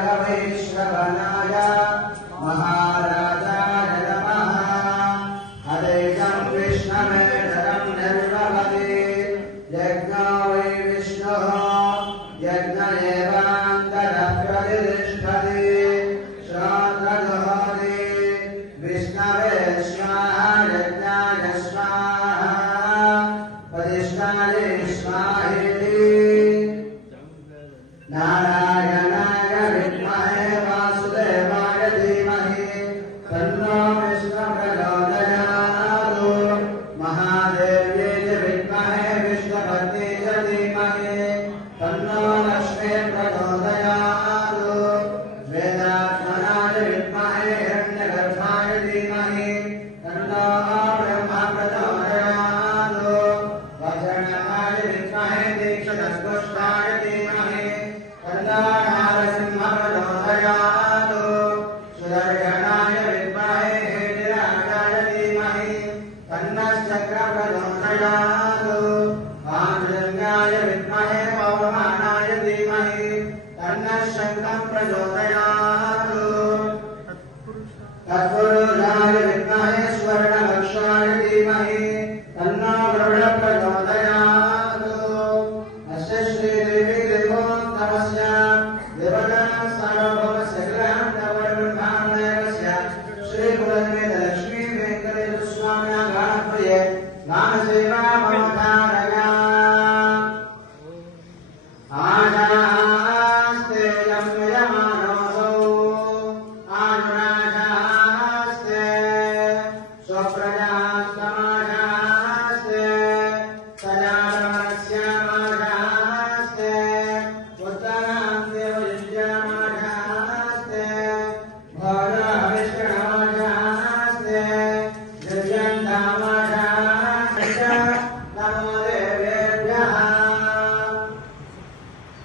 वैश्रवणाय महाराजाय नमः। हरेयं विष्णवेतरं निर्वहति यज्ञो वै विष्णुः यज्ञ एवान्तरः प्रतिष्ठति श्रोत्रजुहोति विष्णवे स्वाहा यज्ञाय स्वाहा प्रतिष्ठायै स्वाहेति। नारायणाय विद्महे वासुदेवाय धीमहि तन्नो विष्णुः प्रचोदयात्। महादेव्यै च विद्महे विष्णुपत्न्यै च धीमहि तन्नो लक्ष्मी प्रचोदयात्। वेदात्मनाय विद्महे हिरण्यगर्भाय धीमहि तन्नो ब्रह्मा प्रचोदयात्। वज्रनखाय विद्महे दीक्षितस्पुष्टाय धीमहि तन्नो नारसिंहः प्रचोदयात्। सुदर्शनाय विद्महे हेतिराजाय धीमहि तन्नः चक्रः प्रचोदयात्। पाञ्चजन्याय विद्महे पवमानाय धीमहि तन्नः शङ्खः प्रचोदयात्। तत्पुरुषाय विद्महे स्वर्णवक्षाय धीमहि तन्नो गरुडः प्रचोदयात्। अस्य श्रीदेवी देवोत्तमस्य देवतानां सार्वभौमस्य ग्रहान्तवर्ब्रह्माण्डस्य श्रीकुलदेवलक्ष्मी वेङ्कटेश्वरस्वामिनः गणप्रिये नामसेवा मम धारया। आशास्ते यं यजमानोऽसौ आनुराशास्ते स्वप्रजास्तमाशास्ते सजातमनस्यामाशास्ते उत्तरां देवयुज्यमाशास्ते भोजहविष्णमाशास्ते दिव्यन्तामाशास्ते नमो देवेभ्यः।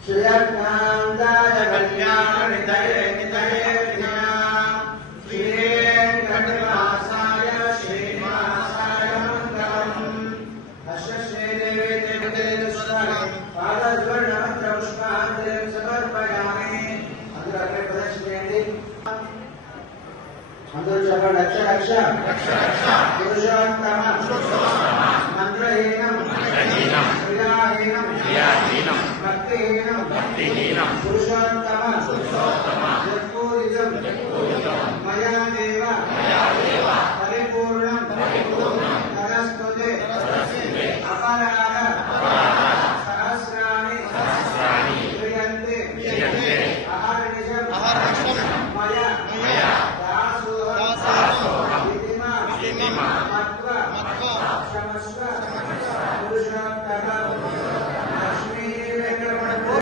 श्रियकान्ताय कल्याणनिधये निधयेभ्यः श्रीवेङ्कटनिवासाय श्रीनिवासाय मङ्गलम्। अस्य श्रीदेवी देवतेश्वराय पादस्वर्णमन्त्रपुष्पाञ्जलिं समर्पयामि। अग्रे प्रदर्शयन्ति मंत्र रक्ष रक्ष पुरुषोत्तम मंत्रहीनं क्रियाहीनं भक्तिहीनं पुरुषोत्तम यत्पूजितं मया देव परिपूर्णं तदस्तुते अपराध सहस्राणि क्रियन्ते अहर्निशं मया दासोऽहं क्षमस्व